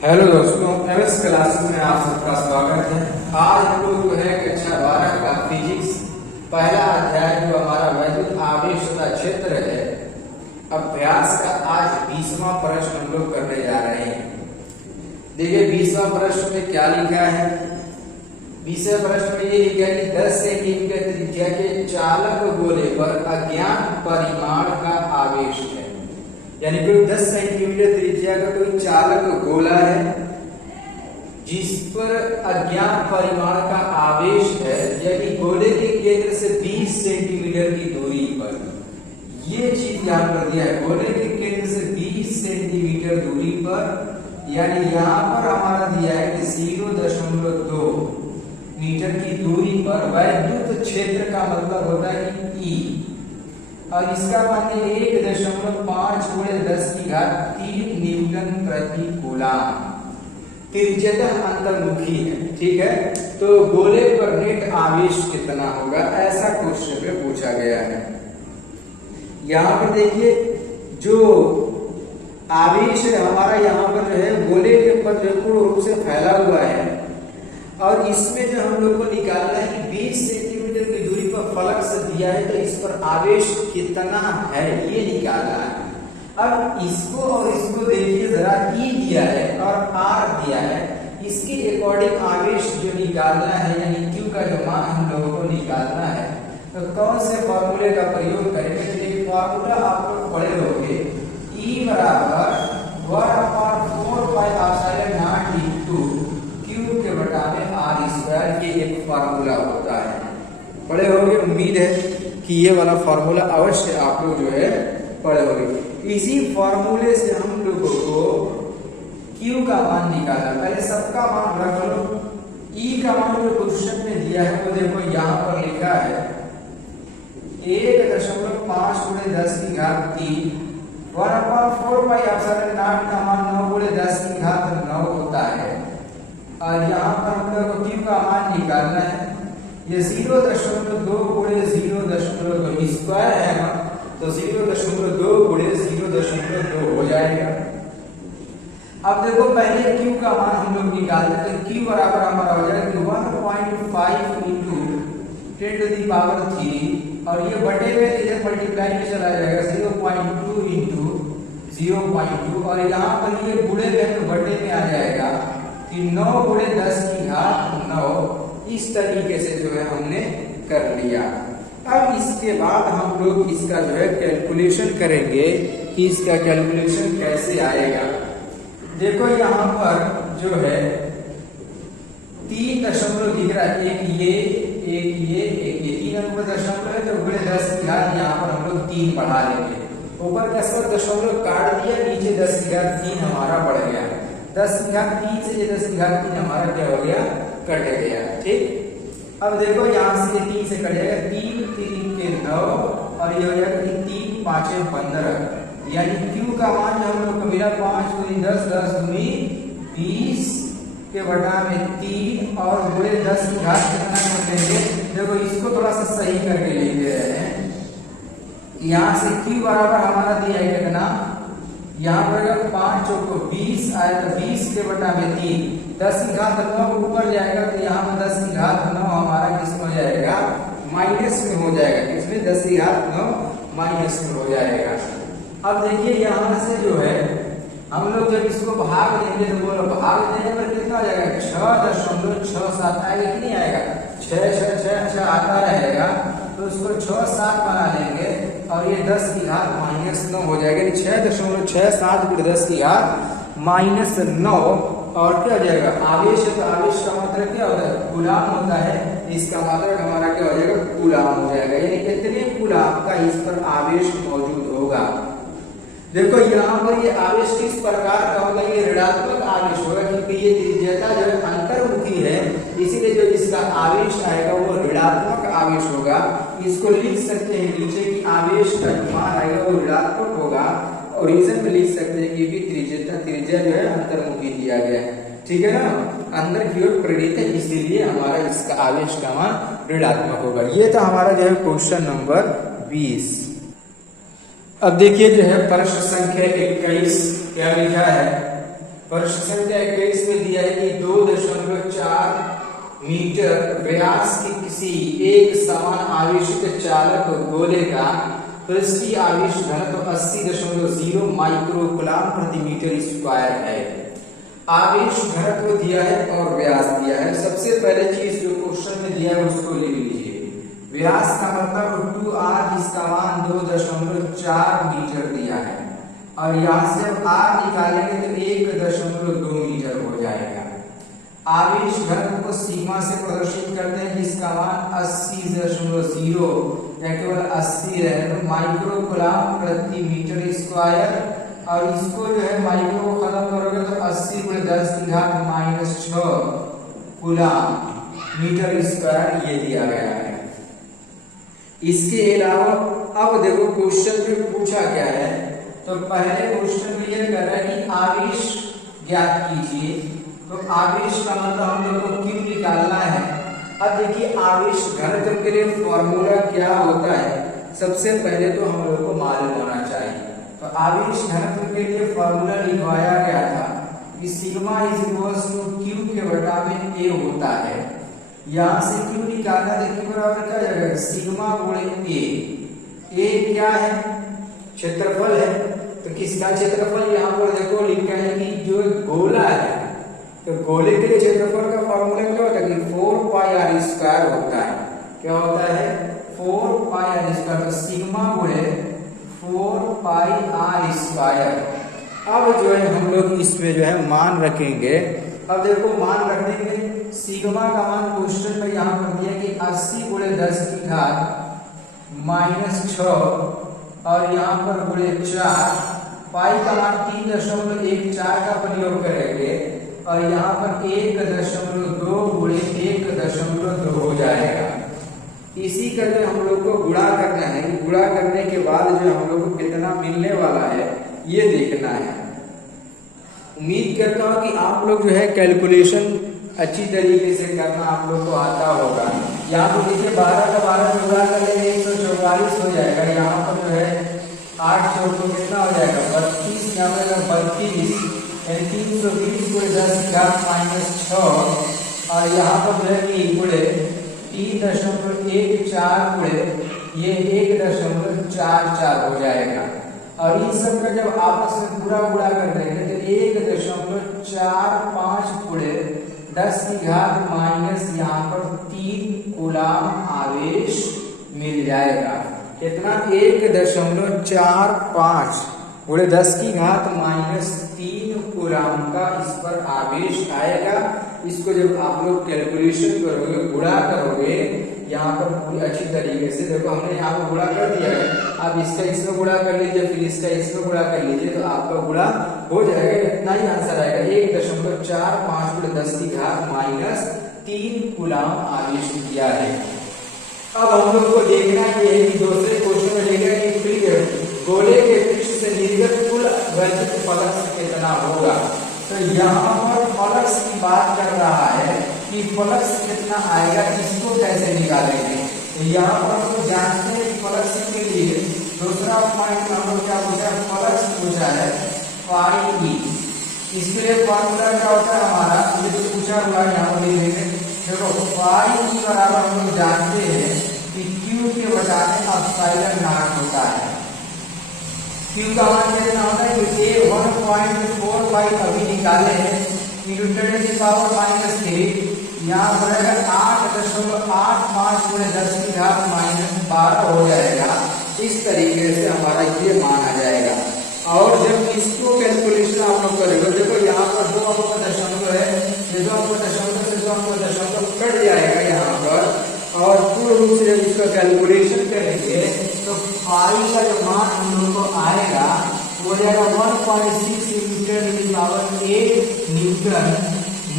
Hello दोस्तों, MS class में आप सबका स्वागत है। आज हम लोग जो है कक्षा 12 का फिजिक्स पहला अध्याय जो हमारा वैद्युत आवेश तथा क्षेत्र है अभ्यास का आज 20वां प्रश्न हम लोग करने जा रहे हैं। देखिए 20वां प्रश्न में क्या लिखा है। 20वें प्रश्न में ये लिखा है कि 10 सेंटीमीटर त्रिज्या के चालक गोले पर अज्ञात परिमाण का आवेश है। यानी कोई 10 सेंटीमीटर त्रिज्या का कोई चालक गोला है जिस पर अज्ञात परिमाण का आवेश है, यानी गोले के केंद्र से 20 सेंटीमीटर की दूरी पर। ये चीज यहाँ पर दिया है, गोले के केंद्र से 20 सेंटीमीटर दूरी पर, यानी यहाँ पर हमारा दिया है कि 0.2 मीटर की दूरी पर वैद्युत क्षेत्र का मतलब होता है कि E, और इसका मान 1.5 × 10³ न्यूटन प्रति कूलम। त्रिज्यतः अंतर्मुखी है, ठीक है। तो गोले पर नेट आवेश कितना होगा, ऐसा क्वेश्चन में पूछा गया है। यहाँ पर देखिए जो आवेश है हमारा यहाँ पर जो है गोले के ऊपर जो पूर्ण रूप से फैला हुआ है, और इसमें जो हम लोग को निकालना है कि 20 सेंटीमीटर की दूरी पर फ्लक्स दिया है, तो इस पर आवेश कितना है ये निकालना है। अब इसको और इसको देखिए जरा, E दिया है और R दिया है, इसके अकॉर्डिंग आवेश जो निकालना है यानी Q का जो मान हम लोगों को निकालना है, तो कौन से फॉर्मूले का प्रयोग करेंगे। तो ये फॉर्मूला आप लोग पढ़े होंगे, E बराबर 1/4πε0 Q के बटा में R², ये एक फॉर्मूला होता है। पढ़े होंगे, उम्मीद है कि ये वाला फॉर्मूला अवश्य आप लोग जो है पढ़े होंगे। इसी फॉर्मूले से हम लोगों को Q का मान निकाला। पहले सबका मान रख लो। E का मान जो क्वेश्चन में दिया है वो देखो यहाँ पर लिखा है 1.5 × 10³ 1/4πε0 का मान 9 × 10⁹ होता है, और यहाँ पर हम लोग को Q का मान निकालना है। ये 0.2 × 0.2² है ना, तो 0.2 × 0.2 हो जाएगा। अब देखो पहले Q का मान हम लोग निकालते हैं, तो Q बराबर हमारा हो जाएगा 1.5 × 10⁻³ और ये बटे में इधर मल्टीप्लाई में चला जाएगा 0.2 × 0.2, और यहाँ पर ये गुणे में तो बटे में आ जाएगा कि 9 × 10⁹ इस तरीके से जो है हमने कर लिया। अब इसके बाद हम लोग इसका जो है कैलकुलेशन करेंगे कि इसका कैलकुलेशन कैसे आएगा। देखो यहाँ पर जो है 3 दशमलव दिख रहा है, एक ये 3 नंबर दशमलव है, तो गुणे 10⁻, यहाँ पर हम लोग 3 बढ़ा लेंगे। ऊपर का सब दशमलव काट दिया, नीचे 10⁻³ हमारा बढ़ गया। 10⁻³ से ये 10⁻³ हमारा क्या हो गया, कट गया, ठीक। अब देखो यहाँ से 3 से कट जाएगा, 3 × 3 = 9, और ये हो जाएगा 3 × 5 = 15, यानी Q का मान जो हम लोग को मिला 5 × 10 10 × 20 के बटा में 3 और गुणे 10⁻, कितना कर देंगे। देखो इसको थोड़ा सा सही करके लिख दे रहे हैं। यहाँ से Q बराबर हमारा दिया है कितना, यहाँ पर 5 × 20 आएगा, 20 के बटा में 3, 10⁻9 ऊपर जाएगा, तो यहाँ पर 10⁻9 हमारा किसमें हो जाएगा, माइनस में हो जाएगा। किसमें, 10⁻9 माइनस में हो जाएगा। अब देखिए यहाँ से जो है हम लोग जब इसको भाग देंगे तो बोलो भाग देने पर कितना हो जाएगा, 6.67 आएगा कि नहीं आएगा, 6 आता रहेगा, तो उसको 6 7 बना लेंगे, और ये 10⁻−9 हो जाएगा, 6.67 × 10⁻−9, और क्या हो जाएगा, आवेश है, तो आवेश का मात्रक क्या होता है, कूलम होता है। इसका मात्रक हमारा क्या हो जाएगा, कूलम हो जाएगा, यानी कितने कूलम का इस पर आवेश मौजूद होगा। देखो यहाँ पर ये आवेश किस प्रकार का होगा, ये ऋणात्मक आवेश होगा, क्योंकि ये त्रिज्यता जो है अंतर्मुखी है, इसीलिए जो इसका आवेश आएगा वो ऋणात्मक आवेश होगा। इसको लिख सकते हैं नीचे कि आवेश का मान आएगा वो ऋणात्मक होगा, ओरिजिन में लिख सकते हैं कि भी त्रिज्या जो है अंतर्मुखी दिया गया है, ठीक है ना, अंदर की ओर प्रेरित है, इसीलिए हमारा इसका आवेश का मान ऋणात्मक होगा। ये था हमारा जो है क्वेश्चन नंबर 20। अब देखिए जो है प्रश्न संख्या 21 क्या लिखा है, प्रश्न संख्या 21 में दिया है कि 2.4 मीटर व्यास की किसी एक समान आवेशित चालक गोले का पृष्ठीय आवेश घनत्व 80.0 माइक्रोकूलम प्रति मीटर स्क्वायर है। आवेश घनत्व दिया है और व्यास दिया है। सबसे पहले चीज जो क्वेश्चन में दिया है उसको लिख लीजिए। व्यास का मतलब 2r, जिसका मान 2.4 मीटर दिया है, और यहाँ से जब r निकालेंगे तो 1.2 मीटर हो जाएगा। आवेश घनत्व को सिग्मा से प्रदर्शित करते हैं, जिसका मान 80.0 या केवल 80 है, तो माइक्रोकूलम प्रति मीटर स्क्वायर। और इसको जो है माइक्रो को खत्म करोगे तो 80 × 10⁻⁻6 कूलम मीटर स्क्वायर ये दिया गया है। इसके अलावा अब देखो क्वेश्चन में पूछा क्या है, तो पहले क्वेश्चन में यह कर रहा है कि आवेश ज्ञात कीजिए। तो आवेश का मतलब हम लोग को क्यों निकालना है। अब देखिए आवेश घनत्व के लिए फॉर्मूला क्या होता है, सबसे पहले तो हम लोग को मालूम होना चाहिए। तो आवेश घनत्व के लिए फॉर्मूला लिखवाया गया था कि सिग्मा Q के बटा में A होता है। यहाँ से Q निकालना, देखिए बराबर क्या जाएगा, सिग्मा गुणे A क्या है, क्षेत्रफल है। तो किसका क्षेत्रफल, यहाँ पर देखो लिखा है कि जो गोला है, तो गोले के लिए क्षेत्रफल का फॉर्मूला क्या होता है कि 4πr² होता है। क्या होता है, 4πr²। तो सिग्मा गुणे 4πr²। अब जो है हम लोग इसमें जो है मान रखेंगे। अब देखो मान रखने में सिग्मा का मान क्वेश्चन में यहाँ पर दिया कि 80 × 10⁻⁻6 और यहाँ पर गुणे 4। पाई का मान 3.14 का प्रयोग करेंगे और यहाँ पर 1.2 × 1.2 हो जाएगा। इसी करके हम लोग को गुणा करना है। गुणा करने के बाद जो हम लोग को कितना मिलने वाला है ये देखना है। उम्मीद करता हूँ कि आप लोग जो है कैलकुलेशन अच्छी तरीके से करना आप लोग को आता होगा। यहाँ पर देखिए 12 का 12 में गुणा कर लेंगे 144 हो जाएगा। यहाँ पर जो है 8 चौको कितना हो जाएगा, 32। यहाँ पर 32 यानी 320 × 10⁻⁻6 और यहाँ पर जो है कि गुणे 3.14 गुणे ये 1.44 हो जाएगा। और इन सब का जब आपस में पूरा गुणा कर देंगे तो 1.45 गुणे 10⁻³ यहाँ पर 3 कूलम आवेश मिल जाएगा। कितना, 1.45 गुणे 10⁻³ कूलम का इस पर आवेश आएगा। इसको जब आप लोग कैलकुलेशन करोगे, गुणा करोगे, यहाँ पर पूरी अच्छी तरीके से देखो हमने यहाँ पर गुणा कर दिया है। आप इसका इसमें गुणा कर लीजिए, फिर इसका इसमें गुणा कर लीजिए, तो आपका गुणा हो जाएगा। इतना ही आंसर आएगा, 1.45 × 10⁻³ कूलम आवेश दिया है। अब हम लोग को देखना ये है कि दूसरे क्वेश्चन में लिखा है कि गोले के पृष्ठ से निर्गत कुल वर्जित फ्लक्स कितना होगा। तो यहाँ पर फ्लक्स की बात कर रहा है कि फ्लक्स कितना आएगा, इसको कैसे निकालेंगे। तो यहाँ पर हम लोग जानते हैं फ्लक्स के लिए दूसरा पॉइंट हम लोग क्या पूछा है, फ्लक्स पूछा है φe। इसके लिए फॉर्मूला क्या होता है हमारा, ये तो पूछा हुआ है, यहाँ पर लिखेंगे। देखो φe बराबर हम लोग जानते हैं कि Q के बटा में ε0 होता है। Q का मान कितना होता है कि A 1.45 अभी निकाले हैं, ×10⁻⁻3 यहाँ पर 8.85 × 10⁻12 हो जाएगा। इस तरीके से हमारा ये मान आ जाएगा। और जब इसको कैलकुलेशन आप लोग करेंगे, देखो यहाँ पर 2 अंक का दशमलव है, ये 2 अंक दशमलव से 2 अंक दशमलव कट जाएगा यहाँ पर। और पूर्ण रूप से जब इसका कैलकुलेशन करेंगे तो फाई का जो मान हम लोग को आएगा वो जाएगा 1.6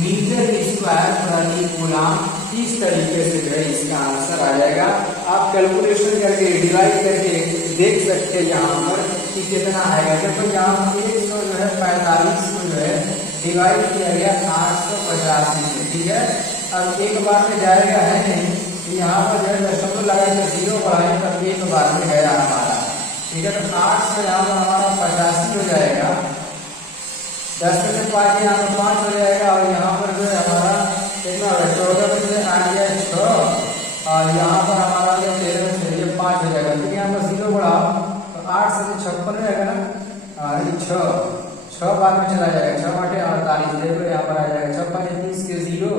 मीटर स्क्वायर प्रति कूलम। इस तरीके से जो है इसका आंसर आ जाएगा। आप कैलकुलेशन करके डिवाइड करके देख सकते हैं यहाँ पर कि कितना आएगा। देखो यहाँ पर 145 को जो है डिवाइड किया गया 850 से, ठीक है। अब एक बार में जाएगा है नहीं, यहाँ पर जो है दशमलव लगाए तो 0 बढ़ाए तब एक बार में गया हमारा, ठीक है। तो 8 से यहाँ पर हमारा 85 हो जाएगा, 10 में से 5 यहाँ पर 5 हो जाएगा और यहाँ पर जो है हमारा कितना हो गया 14 में से 8 गया 6 और यहाँ पर हमारा जो 13 में से ये 5 हो जाएगा। तो यहाँ पर 0 बढ़ाओ तो 8 से 56 रहेगा ना और ये 6 बाद में चला जाएगा 6 बटे 48 देख लो यहाँ पर आ जाएगा 56 30 के 0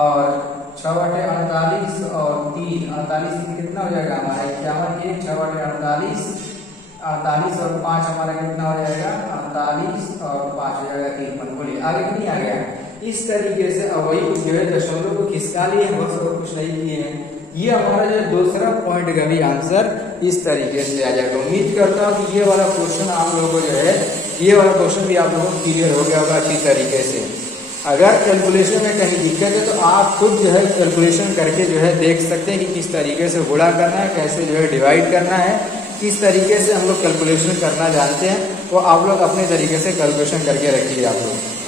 और 6 बटे 48 और 3 48 कितना हो जाएगा हमारा 51 1 6 बटे 48 और 5 हमारा कितना हो जाएगा 48 और 5 हो जाएगा 53। बोलिए आगे नहीं आ गया। इस तरीके से अवयव जो है दशमलव को खिसका लिए बहुत और कुछ नहीं किए हैं। ये हमारा जो दूसरा पॉइंट का भी आंसर इस तरीके से आ जाएगा। उम्मीद करता हूँ कि ये वाला क्वेश्चन आप लोगों को जो है ये वाला क्वेश्चन भी आप लोगों को क्लियर हो गया होगा अच्छी तरीके से। अगर कैलकुलेशन में कहीं दिक्कत है तो आप खुद जो है कैलकुलेशन करके जो है देख सकते हैं कि किस तरीके से गुणा करना है, कैसे जो है डिवाइड करना है, किस तरीके से हम लोग कैलकुलेशन करना जानते हैं, वो आप लोग अपने तरीके से कैलकुलेशन करके रखिए आप लोग।